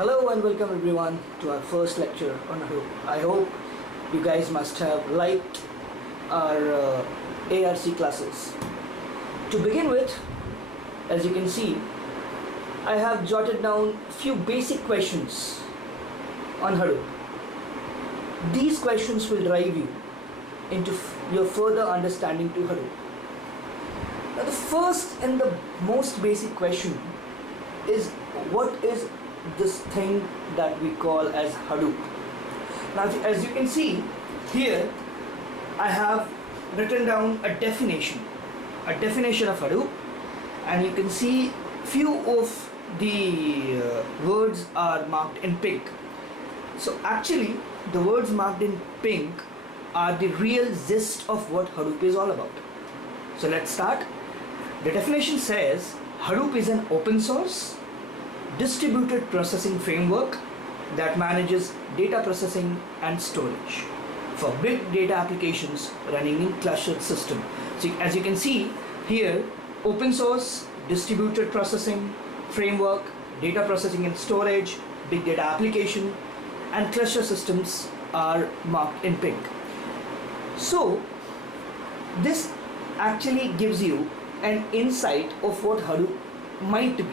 Hello and welcome everyone to our first lecture on HADOOP. I hope you guys must have liked our ARC classes. To begin with, as you can see, I have jotted down few basic questions on HADOOP. These questions will drive you into your further understanding to HADOOP. Now the first and the most basic question is, what is this thing that we call as HADOOP? Now as you can see here, I have written down a definition of HADOOP, and you can see few of the words are marked in pink. So actually the words marked in pink are the real gist of what HADOOP is all about. So let's start. The definition says HADOOP is an open source distributed processing framework that manages data processing and storage for big data applications running in clustered system. So as you can see here, open source, distributed processing framework, data processing and storage, big data application, and cluster systems are marked in pink. So this actually gives you an insight of what HADOOP might be.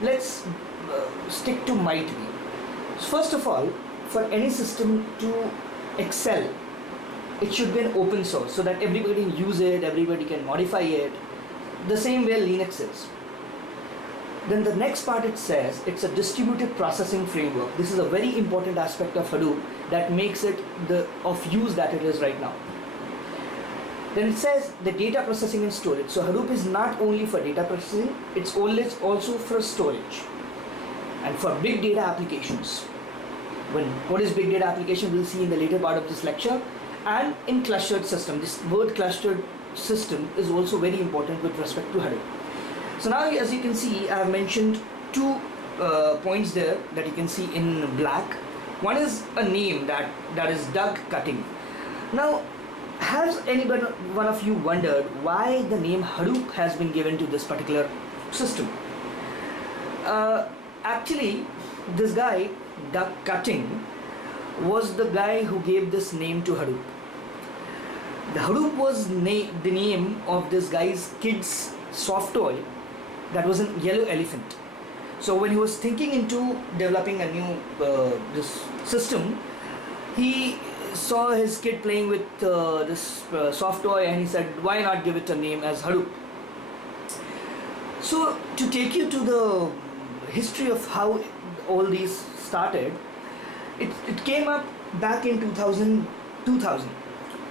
Let's stick to might be. First of all, for any system to excel, it should be an open source so that everybody can use it, everybody can modify it, the same way Linux is. Then the next part, it says it's a distributed processing framework. This is a very important aspect of HADOOP that makes it of use that it is right now. Then it says the data processing and storage. So HADOOP is not only for data processing, it's also for storage and for big data applications. What is big data application, we'll see in the later part of this lecture. And in clustered system, this word clustered system is also very important with respect to HADOOP. So now as you can see, I have mentioned two points there that you can see in black. One is a name that is Doug Cutting. Now, has anyone one of you wondered why the name HADOOP has been given to this particular system? Actually, this guy, Doug Cutting, was the guy who gave this name to HADOOP. The HADOOP was the name of this guy's kid's soft toy that was a yellow elephant. So when he was thinking into developing a new this system, he saw his kid playing with this soft toy, and he said, why not give it a name as HADOOP? So to take you to the history of how all these started, it came up back in 2000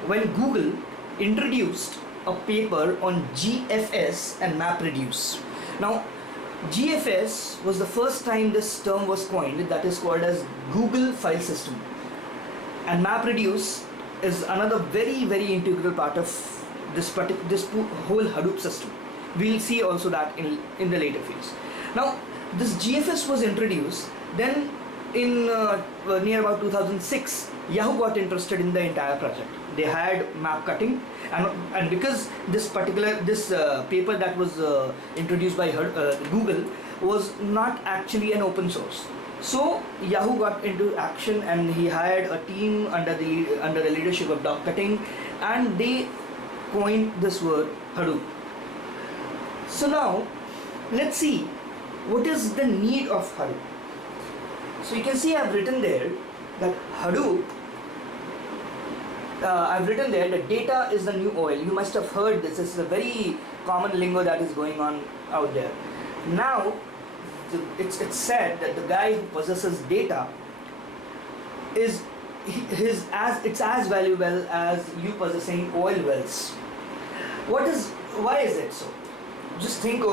when Google introduced a paper on GFS and MapReduce. Now GFS was the first time this term was coined, that is called as Google File System, and MapReduce is another very integral part of this whole HADOOP system. We'll see also that in the later phase. Now this GFS was introduced, then in near about 2006, Yahoo got interested in the entire project. They had map cutting, and because this paper that was introduced by Google was not actually an open source, so Yahoo got into action and he hired a team under the leadership of Doug Cutting, and they coined this word HADOOP. So now let's see what is the need of HADOOP. So you can see I've written there that HADOOP, I've written there that data is the new oil. You must have heard this. This is a very common lingo that is going on out there. Now it's said that the guy who possesses data is as valuable as you possessing oil wells. Why is it so? Just think